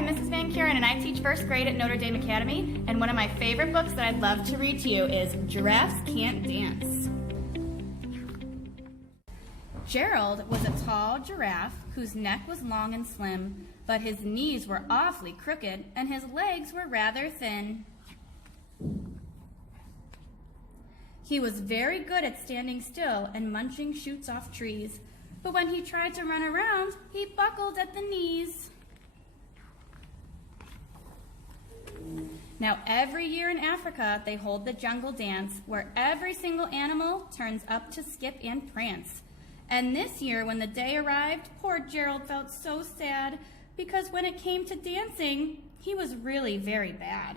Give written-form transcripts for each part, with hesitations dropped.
I'm Mrs. Van Kuren, and I teach first grade at Notre Dame Academy, and one of my favorite books that I'd love to read to you is Giraffes Can't Dance. Gerald was a tall giraffe whose neck was long and slim, but his knees were awfully crooked and his legs were rather thin. He was very good at standing still and munching shoots off trees, but when he tried to run around, he buckled at the knees. Now, every year in Africa, they hold the jungle dance, where every single animal turns up to skip and prance. And this year, when the day arrived, poor Gerald felt so sad, because when it came to dancing, he was really very bad.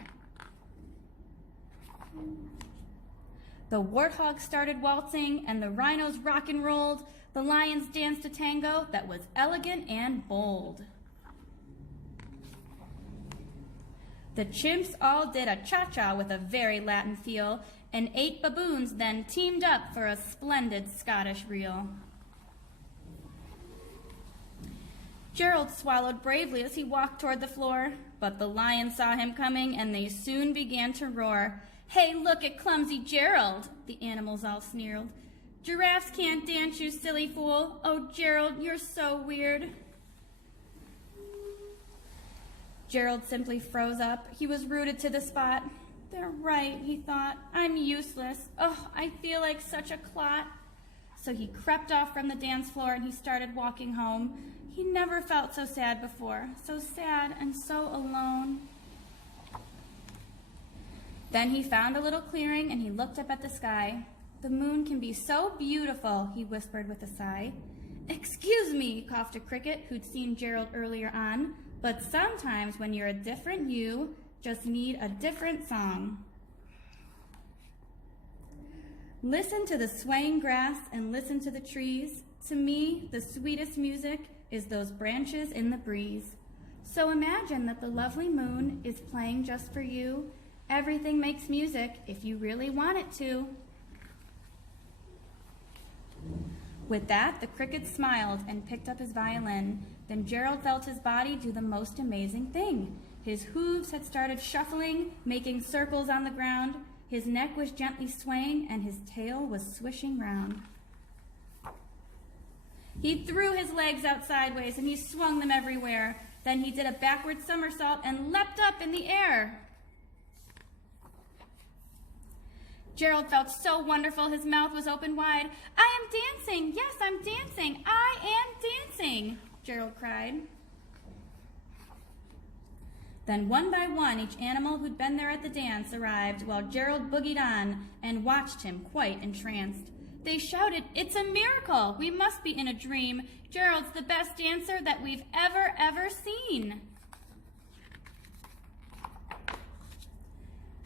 The warthogs started waltzing, and the rhinos rock and rolled. The lions danced a tango that was elegant and bold. The chimps all did a cha-cha with a very Latin feel, and 8 baboons then teamed up for a splendid Scottish reel. Gerald swallowed bravely as he walked toward the floor, but the lions saw him coming and they soon began to roar. "Hey, look at clumsy Gerald," the animals all sneered. "Giraffes can't dance, you silly fool. Oh, Gerald, you're so weird." Gerald simply froze up. He was rooted to the spot. "They're right," he thought. "I'm useless. Oh, I feel like such a clot." So he crept off from the dance floor and he started walking home. He never felt so sad before, so sad and so alone. Then he found a little clearing and he looked up at the sky. "The moon can be so beautiful," he whispered with a sigh. "Excuse me," coughed a cricket who'd seen Gerald earlier on, "but sometimes when you're a different you, just need a different song." Listen to the swaying grass and listen to the trees. To me, the sweetest music is those branches in the breeze. So imagine that the lovely moon is playing just for you. Everything makes music if you really want it to. With that, the cricket smiled and picked up his violin. Then Gerald felt his body do the most amazing thing. His hooves had started shuffling, making circles on the ground. His neck was gently swaying and his tail was swishing round. He threw his legs out sideways and he swung them everywhere. Then he did a backward somersault and leapt up in the air. Gerald felt so wonderful, his mouth was open wide. "I am dancing, yes, I'm dancing, I am dancing," Gerald cried. Then one by one, each animal who'd been there at the dance arrived, while Gerald boogied on and watched him quite entranced. They shouted, "It's a miracle! We must be in a dream. Gerald's the best dancer that we've ever seen."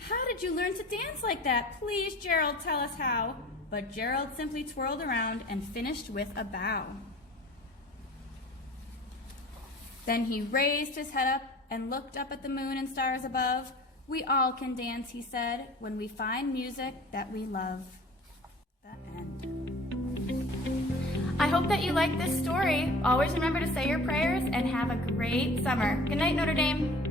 "How did you learn to dance like that? Please, Gerald, tell us how." But Gerald simply twirled around and finished with a bow. Then he raised his head up and looked up at the moon and stars above. "We all can dance," he said, "when we find music that we love." The end. I hope that you liked this story. Always remember to say your prayers and have a great summer. Good night, Notre Dame.